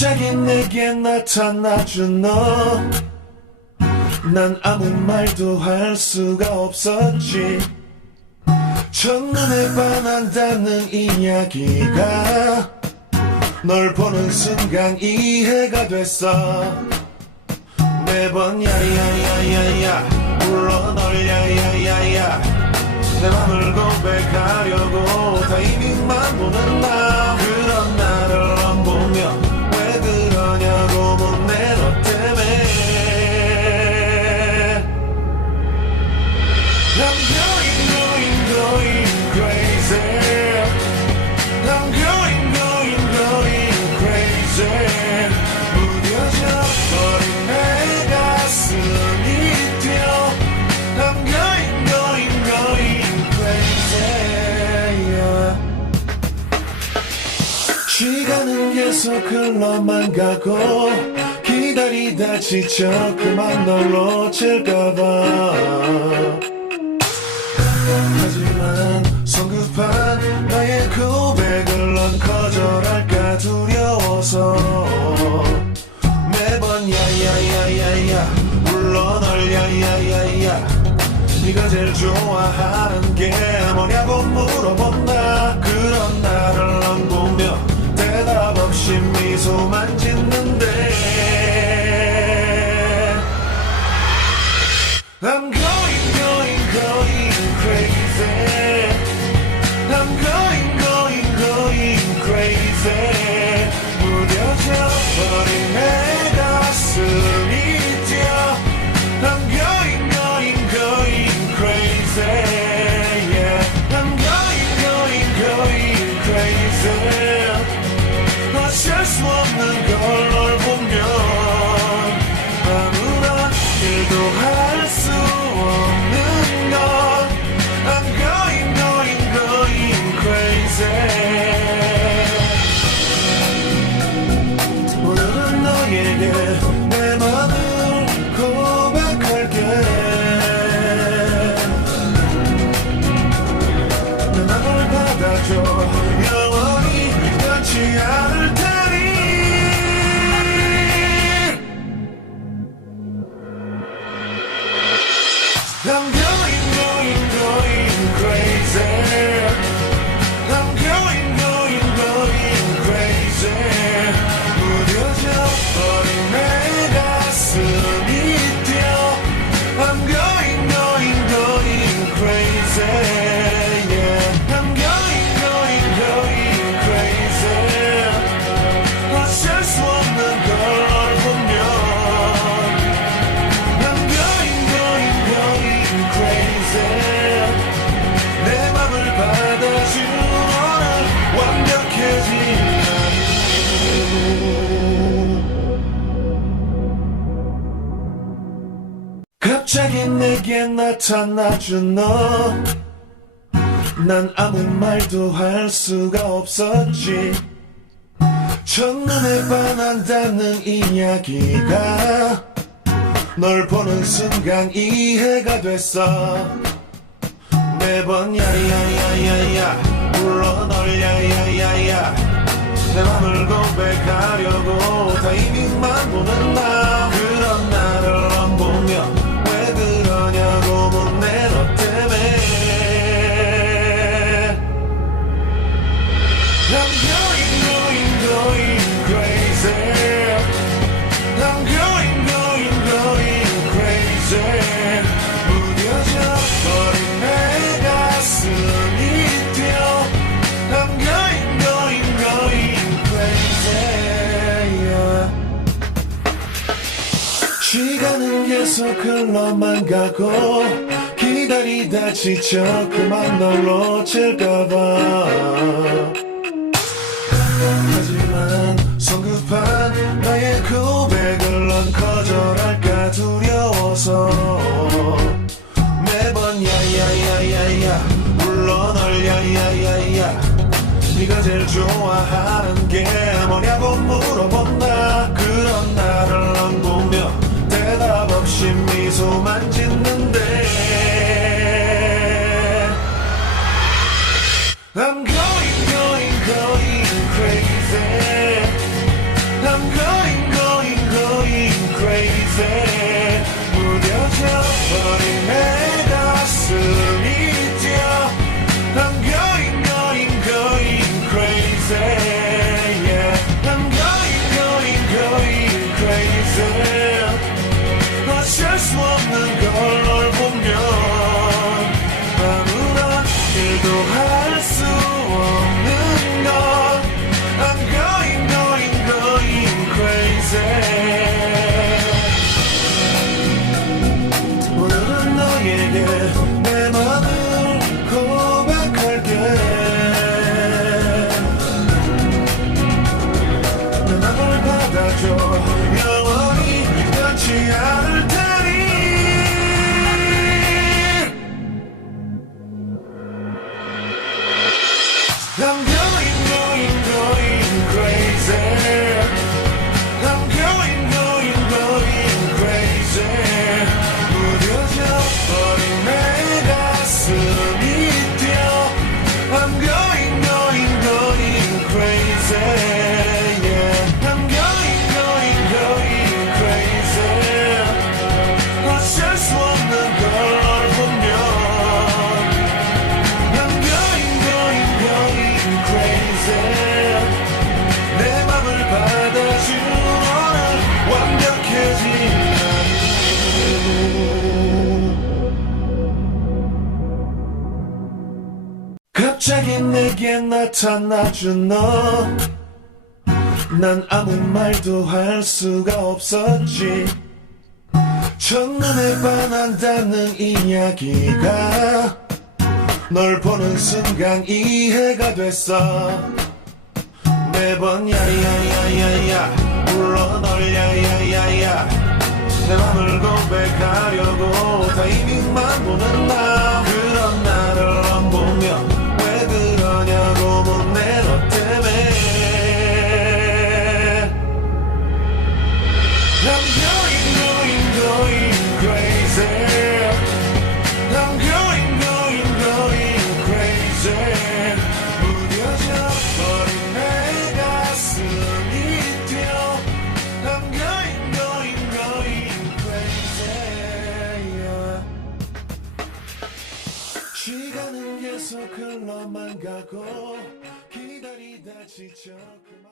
갑자기 내게 나타나준 너, 난 아무 말도 할 수가 없었지. 첫눈에 반한다는 이야기가 널 보는 순간 이해가 됐어. 매번 야야야야야 불러 널 야야야야, 내 맘을 고백하려고 타이밍만 보는 나. 그런 나를 안 보며 왜 그러냐고 묻네. 너 때문에 I'm going crazy. I'm going crazy. 무뎌져 버린 내 가슴이 뛰어. I'm going crazy, yeah. 시간은 계속 흘러만 가고 기다리다 지쳐 그만 널 놓칠까봐. 하지만 성급한 나의 고백을 넌 거절할까 두려워서 매번 야야야야야 불러 널 야야야야. 네가 제일 좋아하는 게 뭐냐고 물어본다. 그런 나를 넌 보며 대답 없이 미소만 짓는데 I'm going crazy. I'm going crazy. 무뎌져 버린 내 가슴이 뛰어. I'm going crazy, yeah. I'm going crazy. 어쩔 수 없는 걸 널 보면 아무런 일도 할 수 없는 건 I'm going crazy. 오늘은 너에게 내 맘을 고백할게. 내 맘을 받아줘. 영원히 변치 않을 테니. I'm going crazy. I'm going crazy. 무뎌져 버린 내 가슴이 뛰어. I'm going crazy, yeah. I'm going crazy. 어쩔 수 없는 걸 널 보면 I'm going crazy. 내 맘을 받아준 오늘 완벽해진 갑자기 내게 나타나준 너, 난 아무 말도 할 수가 없었지. 첫눈에 반한다는 이야기가 널 보는 순간 이해가 됐어. 매번 야야야야야 불러 널 야야야야, 내 맘을 고백하려고 타이밍만 보는 나. 그런 나를 안 보며 왜 그러냐고 묻네. 너 때문에 I'm going crazy. I'm going crazy. 무뎌져 버린 내 가슴이 뛰어. I'm going crazy, yeah. 시간은 계속 흘러만 가고 기다리다 지쳐 그만 널 놓칠까봐. 하지만 성급한 나의 고백을 넌 거절할까 두려워서 매번 야야야야야 불러 널 야야야야. 네가 제일 좋아하는 게 뭐냐고 물어본다. 그런 나를 넌 보며 대답 없이 미소만 짓는데 I'm going crazy. I'm crazy 무뎌져 버린 내 가슴이 뛰어 I'm going crazy yeah I'm going crazy 어쩔 수 없는 걸 널 보면 아무런 일도 할 수 없는 걸 I'm going crazy 오늘은 너에게 내 맘을 고백할게 내 맘을 받아줘 영원히 변치 않을 테니 I'm going crazy I'm going crazy 무뎌져 버린 내 가슴이 뛰어 I'm going crazy yeah I'm going crazy 어쩔 수 없는 걸 널 보면 I'm going crazy 내 맘을 받아준 오늘 완벽해진 갑자기 내게 나타나준 너 난 아무 말도 할 수가 없었지 첫눈에 반한다는 이야기가 널 보는 순간 이해가 됐어 매번 야야야야야 불러 널 야야야야 내 맘을 고백하려고 타이밍만 보는 나 그런 나를 안 보며 왜 그러냐고 묻네 너 때문에 I'm going crazy I'm going crazy 무뎌져 버린 내 가슴이 뛰어 I'm going crazy yeah. 시간은 계속 흘러만 가고 기다리다 지쳐 그만